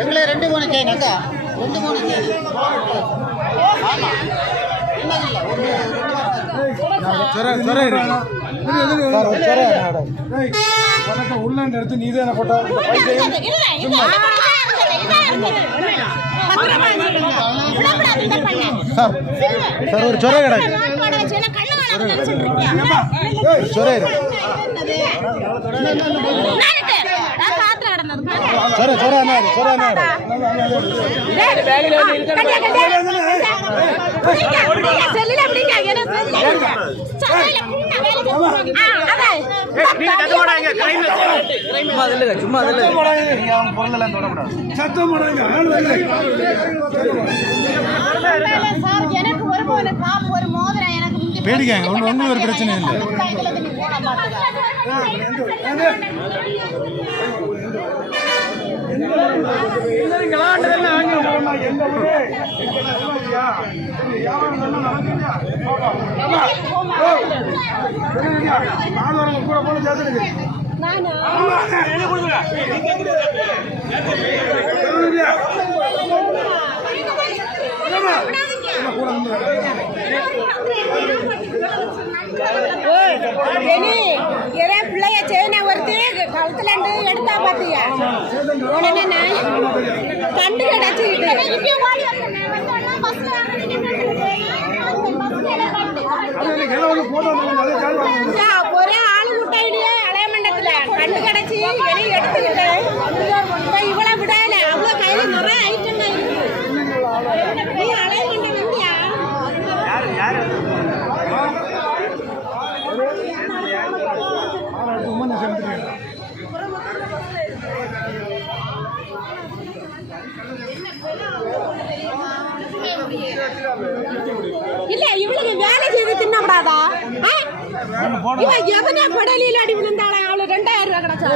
எங்களை 2 மூணு செயின் அக்கா 2 மூணு செயின் உள்ளாண்டு எடுத்து நீ தான் போட்டா சார் ஒரு சொர கடை சொர பேடிக்காங்க ஒன்றும் ஒரு பிரச்சனை இல்லை. கூட போன ஜாத்திரை பிள்ளைய செயினை ஒருத்தி கழுத்துல எடுத்தா பாத்தியா உடனே கண்டு கிடைச்சிக்கிட்டு ஒரே ஆளு முட்டையிலேயே அலைய மண்டத்துல கண்டு கிடைச்சி எதையும் எடுத்துக்கிட்டேன். இவ்வளவு விடாயில அவ்வளவு கையில நிறைய ஐட்டம் இருக்கு. நீ அலைய மண்டை வந்தியா இல்ல இவளுக்கு வேலை செய்து தின்னப்படாதா? இவன் எவனா படலில் அடி விழுந்தாளா? அவளுக்கு 2000 ரூபாய் கிடைச்சா